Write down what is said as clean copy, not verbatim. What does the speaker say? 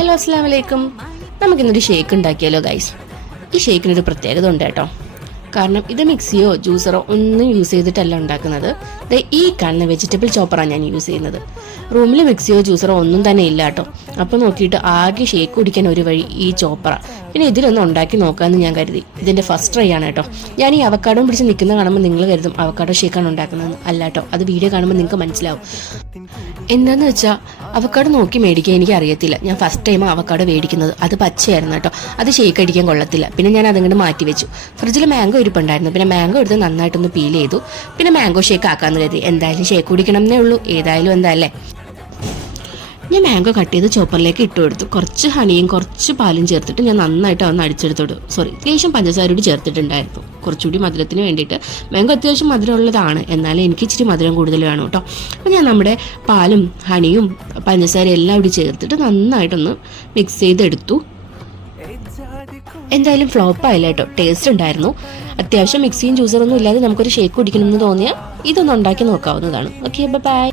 Hello അസ്സലാമു അലൈക്കും. നമുക്കിന്നൊരു ഷേക്ക് ഉണ്ടാക്കിയാലോ ഗൈസ്. ഈ ഷേക്കിനൊരു പ്രത്യേകത ഉണ്ട് കേട്ടോ. കാരണം ഇത് മിക്സിയോ ജ്യൂസറോ ഒന്നും യൂസ് ചെയ്തിട്ടല്ല ഉണ്ടാക്കുന്നത്. ഈ കാണുന്ന വെജിറ്റബിൾ ചോപ്പറാണ് ഞാൻ യൂസ് ചെയ്യുന്നത്. റൂമിൽ മിക്സിയോ ജ്യൂസറോ ഒന്നും തന്നെ ഇല്ല കേട്ടോ. അപ്പോൾ നോക്കിയിട്ട് ആകെ ഷേക്ക് കുടിക്കാൻ ഒരു വഴി ഈ ചോപ്പറാണ്. പിന്നെ ഇതിലൊന്ന് ഉണ്ടാക്കി നോക്കാമെന്ന് ഞാൻ കരുതി. ഇതിൻ്റെ ഫസ്റ്റ് ട്രൈ ആണ് കേട്ടോ. ഞാൻ ഈ അവക്കാഡോ പിടിച്ച് നിൽക്കുന്ന കാണുമ്പോൾ നിങ്ങൾ കരുതും അവക്കാഡോ ഷേക്കാണ് ഉണ്ടാക്കുന്നതെന്ന്. അല്ല കേട്ടോ, അത് വീഡിയോ കാണുമ്പോൾ നിങ്ങൾക്ക് മനസ്സിലാവും. എന്താന്ന് വെച്ചാൽ അവക്കാഡോ നോക്കി മേടിക്കാൻ എനിക്ക് അറിയത്തില്ല. ഞാൻ ഫസ്റ്റ് ടൈം അവക്കാഡോ മേടിക്കുന്നത്. അത് പച്ചയായിരുന്നു കേട്ടോ. അത് ഷേക്ക് അടിക്കാൻ കൊള്ളത്തില്ല. പിന്നെ ഞാൻ അതങ്ങോട്ട് മാറ്റി വെച്ചു. ഫ്രിഡ്ജിൽ മാംഗോ ഇരിപ്പുണ്ടായിരുന്നു. പിന്നെ മാംഗോ എടുത്ത് നന്നായിട്ടൊന്ന് പീൽ ചെയ്തു. പിന്നെ മാംഗോ ഷേക്ക് ആക്കാമെന്ന് കരുതി. എന്തായാലും ഷേക്ക് കുടിക്കണം എന്നേ ഉള്ളൂ. ഏതായാലും എന്താ അല്ലേ. ഞാൻ മാംഗോ കട്ട് ചെയ്ത് ചോപ്പറിലേക്ക് ഇട്ട് കൊടുത്തു. കുറച്ച് ഹണിയും കുറച്ച് പാലും ചേർത്തിട്ട് ഞാൻ നന്നായിട്ട് ഒന്ന് അടിച്ചെടുത്തോളൂ. അത്യാവശ്യം പഞ്ചസാരയോട് ചേർത്തിട്ടുണ്ടായിരുന്നു. കുറച്ചുകൂടി മധുരത്തിന് വേണ്ടിയിട്ട്. മാംഗോ അത്യാവശ്യം മധുരമുള്ളതാണ്, എന്നാലും എനിക്ക് ഇച്ചിരി മധുരം കൂടുതൽ വേണം കേട്ടോ. അപ്പം ഞാൻ നമ്മുടെ പാലും ഹണിയും പഞ്ചസാരയും എല്ലാം കൂടി ചേർത്തിട്ട് നന്നായിട്ടൊന്ന് മിക്സ് ചെയ്തെടുത്തു. എന്തായാലും ഫ്ലോപ്പ് ആയില്ല കേട്ടോ. ടേസ്റ്റ് ഉണ്ടായിരുന്നു. അത്യാവശ്യം മിക്സിയും ജ്യൂസറൊന്നും ഇല്ലാതെ നമുക്കൊരു ഷേക്ക് കുടിക്കണമെന്ന് തോന്നിയാൽ ഇതൊന്ന് ഉണ്ടാക്കി നോക്കാവുന്നതാണ്. Okay, by.